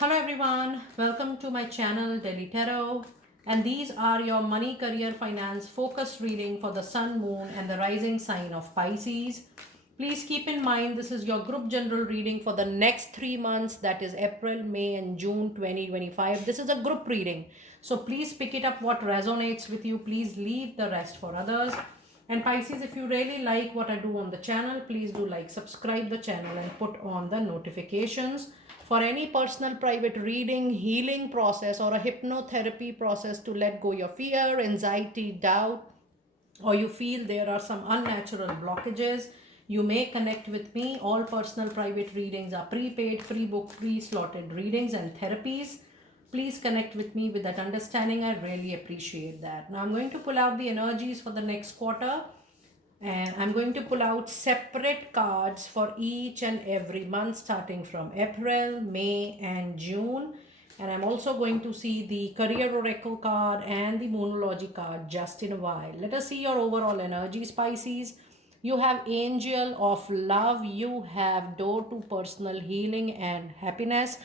Hello everyone, welcome to my channel Daily Tarot, and these are your money, career, finance focused reading for the sun, moon and the rising sign of Pisces. Please keep in mind this is your group general reading for the next 3 months, that is April, May and June 2025. This is a group reading. So please pick it up what resonates with you. Please leave the rest for others. And Pisces, if you really like what I do on the channel, please do like, subscribe the channel and put on the notifications. For any personal private reading, healing process or a hypnotherapy process to let go your fear, anxiety, doubt, or you feel there are some unnatural blockages, you may connect with me. All personal private readings are prepaid, pre-booked, pre-slotted readings and therapies. Please connect with me with that understanding. I really appreciate that. Now I'm going to pull out the energies for the next quarter, and I'm going to pull out separate cards for each and every month starting from April, May and June. And I'm also going to see the career oracle card and the moonology card just in a while. Let us see your overall energies, Pisces. You have angel of love, you have door to personal healing and happiness,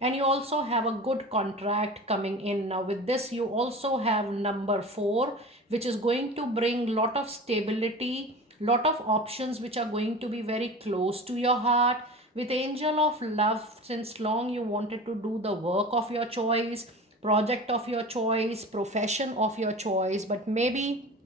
and you also have a good contract coming in. Now with this you also have number 4, which is going to bring lot of stability, lot of options which are going to be very close to your heart. With angel of love, since long you wanted to do the work of your choice, project of your choice, profession of your choice, but maybe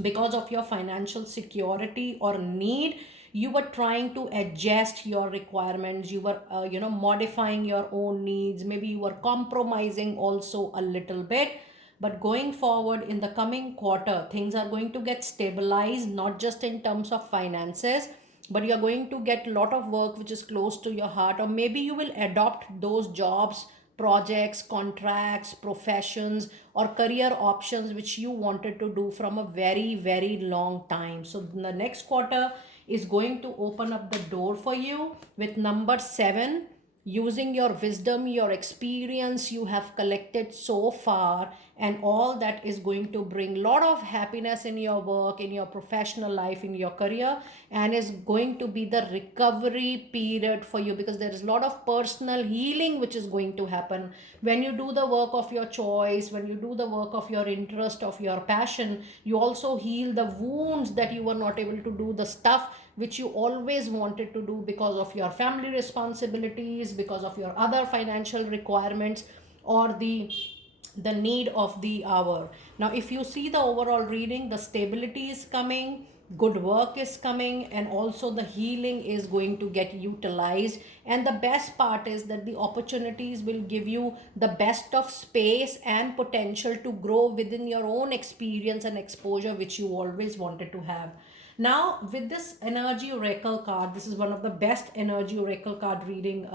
because of your financial security or need, you were trying to adjust your requirements, you were modifying your own needs, maybe you were compromising also a little bit. But going forward in the coming quarter, things are going to get stabilized, not just in terms of finances, but you're going to get a lot of work which is close to your heart, or maybe you will adopt those jobs, projects, contracts, professions or career options which you wanted to do from a very very long time. So the next quarter is going to open up the door for you with number 7. Using your wisdom, your experience you have collected so far, and all that is going to bring a lot of happiness in your work, in your professional life, in your career, and is going to be the recovery period for you, because there is a lot of personal healing which is going to happen when you do the work of your choice, when you do the work of your interest, of your passion. You also heal the wounds that you were not able to do the stuff which you always wanted to do because of your family responsibilities, because of your other financial requirements, or the need of the hour. Now if you see the overall reading, the stability is coming, good work is coming, and also the healing is going to get utilized. And the best part is that the opportunities will give you the best of space and potential to grow within your own experience and exposure which you always wanted to have. Now with this energy oracle card, this is one of the best energy oracle card reading,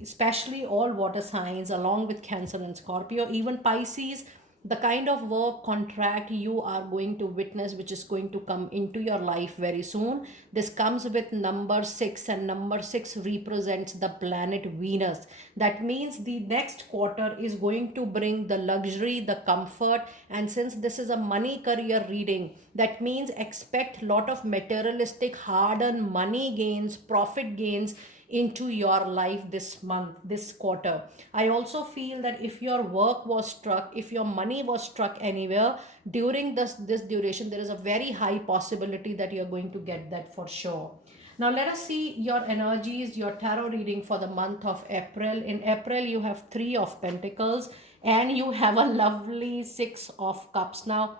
especially all water signs along with Cancer and Scorpio, even Pisces. The kind of work contract you are going to witness which is going to come into your life very soon, this comes with number 6, and number 6 represents the planet Venus. That means the next quarter is going to bring the luxury, the comfort, and since this is a money career reading, that means expect lot of materialistic hard earned money gains, profit gains into your life this month, this quarter. I also feel that if your work was struck, if your money was struck anywhere during this duration, there is a very high possibility that you're going to get that for sure. Now let us see your energies, your tarot reading for the month of April. In April you have 3 of Pentacles and you have a lovely 6 of Cups. Now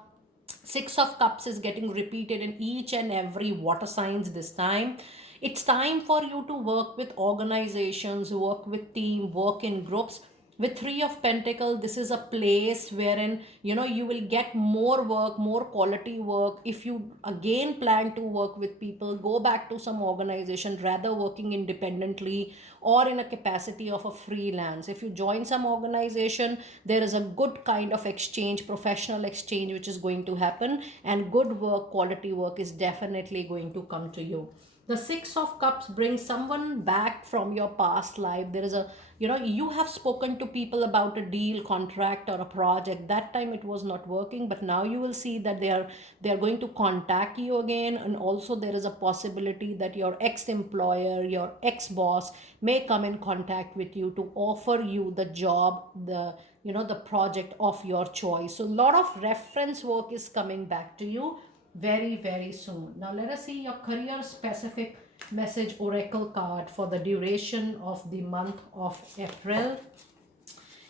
6 of Cups is getting repeated in each and every water signs this time. It's time for you to work with organizations, work with team, work in groups. With 3 of Pentacles, this is a place wherein you will get more work, more quality work. If you again plan to work with people, go back to some organization rather working independently or in a capacity of a freelance. If you join some organization, there is a good kind of exchange, professional exchange which is going to happen, and good work, quality work is definitely going to come to you. The Six of Cups brings someone back from your past life. There is a, you have spoken to people about a deal, contract, or a project. That time it was not working, but now you will see that they are going to contact you again. And also there is a possibility that your ex-employer, your ex-boss may come in contact with you to offer you the job, the project of your choice. So a lot of reference work is coming back to you very, very soon. Now let us see your career specific message oracle card for the duration of the month of April.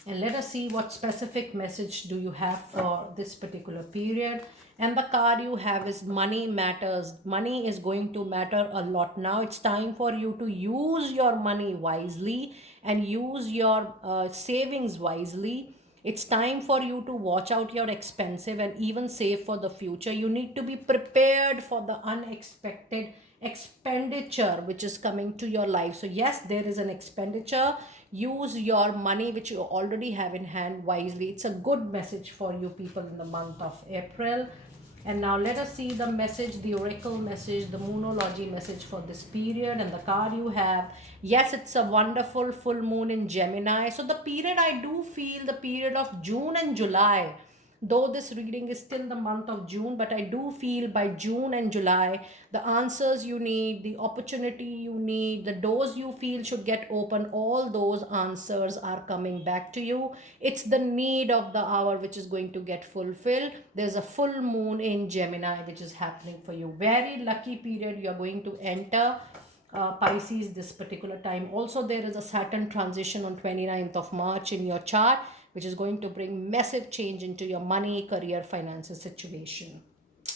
And let us see what specific message do you have for this particular period. And the card you have is money matters. Money is going to matter a lot. Now it's time for you to use your money wisely and use your savings wisely. It's time for you to watch out your expensive and even save for the future. You need to be prepared for the unexpected expenditure which is coming to your life. So yes, there is an expenditure. Use your money which you already have in hand wisely. It's a good message for you people in the month of April. And now let us see the message, the oracle message, the moonology message for this period. And the card you have, yes, it's a wonderful full moon in Gemini. So the period, I do feel the period of June and July, though this reading is still the month of June, but I do feel by June and July, the answers you need, the opportunity you need, the doors you feel should get open, all those answers are coming back to you. It's the need of the hour which is going to get fulfilled. There's a full moon in Gemini which is happening for you. Very lucky period you are going to enter. Pisces this particular time. Also there is a Saturn transition on 29th of March in your chart, which is going to bring massive change into your money, career, finances situation.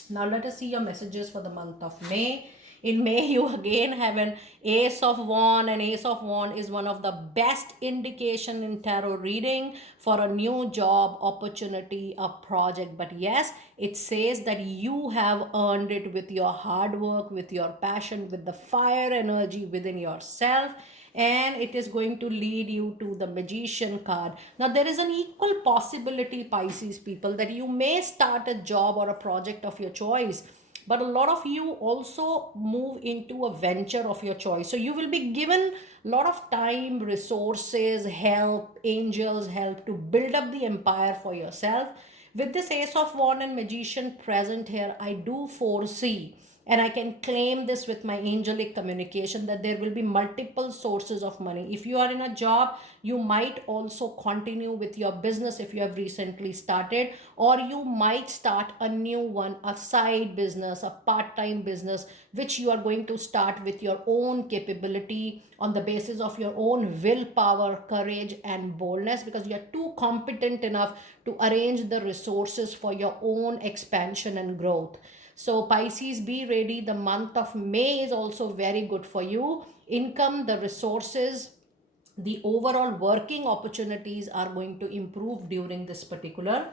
Now let us see your messages for the month of May. In May, you again have an Ace of Wands, and Ace of Wands is one of the best indication in tarot reading for a new job opportunity, a project. But yes, it says that you have earned it with your hard work, with your passion, with the fire energy within yourself, and it is going to lead you to the Magician card. Now there is an equal possibility, Pisces people, that you may start a job or a project of your choice, but a lot of you also move into a venture of your choice. So you will be given a lot of time, resources, help, angels help to build up the empire for yourself. With this Ace of Wands and Magician present here, I do foresee, and I can claim this with my angelic communication, that there will be multiple sources of money. If you are in a job, you might also continue with your business if you have recently started, or you might start a new one, a side business, a part-time business, which you are going to start with your own capability on the basis of your own willpower, courage, and boldness, because you are too competent enough to arrange the resources for your own expansion and growth. So Pisces, be ready. The month of May is also very good for you. Income, the resources, the overall working opportunities are going to improve during this particular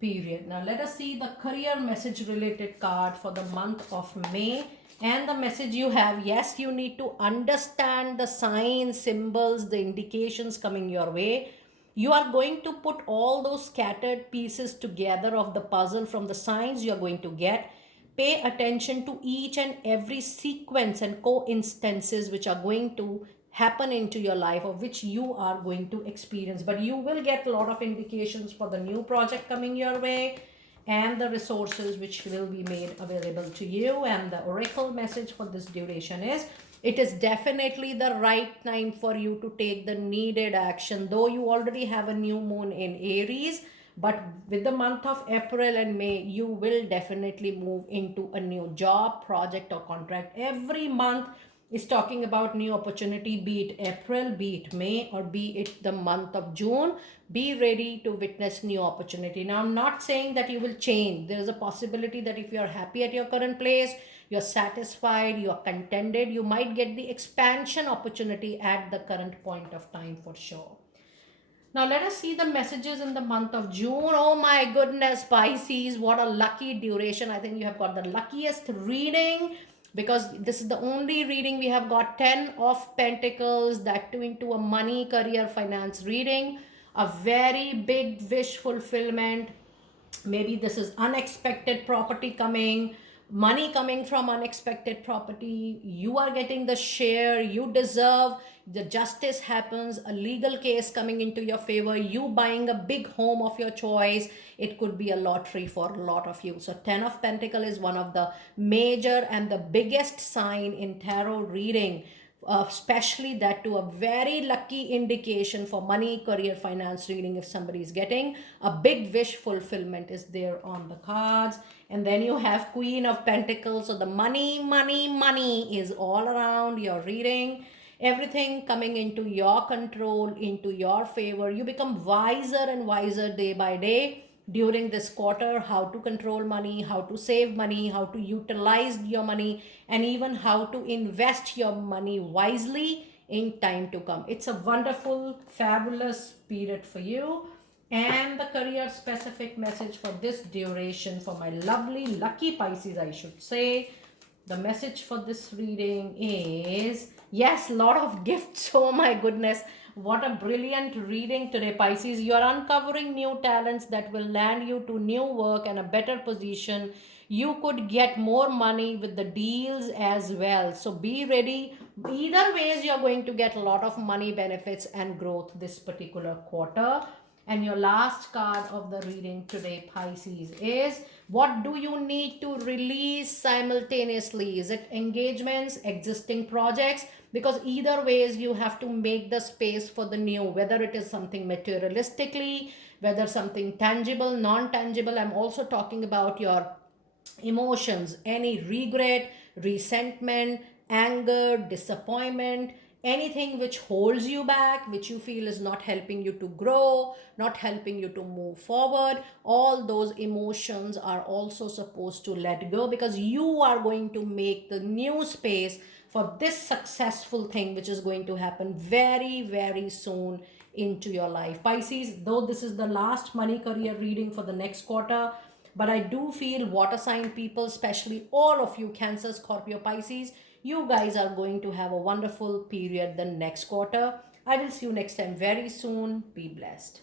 period. Now let us see the career message related card for the month of May. And the message you have, yes, you need to understand the signs, symbols, the indications coming your way. You are going to put all those scattered pieces together of the puzzle from the signs you are going to get. Pay attention to each and every sequence and coincidences which are going to happen into your life, or which you are going to experience. But you will get a lot of indications for the new project coming your way and the resources which will be made available to you. And the oracle message for this duration is, it is definitely the right time for you to take the needed action. Though you already have a new moon in Aries, but with the month of April and May, you will definitely move into a new job, project, or contract. Every month is talking about new opportunity, be it April, be it May, or be it the month of June. Be ready to witness new opportunity. Now, I'm not saying that you will change. There is a possibility that if you are happy at your current place, you're satisfied, you're contented, you might get the expansion opportunity at the current point of time for sure. Now let us see the messages in the month of June. Oh my goodness, Pisces, what a lucky duration. I think you have got the luckiest reading, because this is the only reading we have got 10 of Pentacles, that too into a money, career, finance reading. A very big wish fulfillment. Maybe this is unexpected property coming, money coming from unexpected property, you are getting the share you deserve, the justice happens, a legal case coming into your favor, you buying a big home of your choice. It could be a lottery for a lot of you. So 10 of Pentacle is one of the major and the biggest sign in tarot reading, especially that to a very lucky indication for money, career, finance reading. If somebody is getting a big wish fulfillment is there on the cards. And then you have Queen of Pentacles. So the money, money, money is all around your reading. Everything coming into your control, into your favor. You become wiser and wiser day by day during this quarter, how to control money, how to save money, how to utilize your money, and even how to invest your money wisely in time to come. It's a wonderful, fabulous period for you. And the career specific message for this duration for my lovely, lucky Pisces, I should say. The message for this reading is yes, lot of gifts. Oh my goodness, what a brilliant reading today, Pisces. You are uncovering new talents that will land you to new work and a better position. You could get more money with the deals as well, so be ready. Either ways, you're going to get a lot of money benefits and growth this particular quarter. And your last card of the reading today, Pisces, is what do you need to release simultaneously? Is it engagements, existing projects? Because either ways, you have to make the space for the new, whether it is something materialistically, whether something tangible, non-tangible. I'm also talking about your emotions, any regret, resentment, anger, disappointment, anything which holds you back, which you feel is not helping you to grow, not helping you to move forward. All those emotions are also supposed to let go, because you are going to make the new space for this successful thing which is going to happen very, very soon into your life. Pisces, though this is the last money career reading for the next quarter, but I do feel water sign people, especially all of you, Cancer, Scorpio, Pisces, you guys are going to have a wonderful period the next quarter. I will see you next time very soon. Be blessed.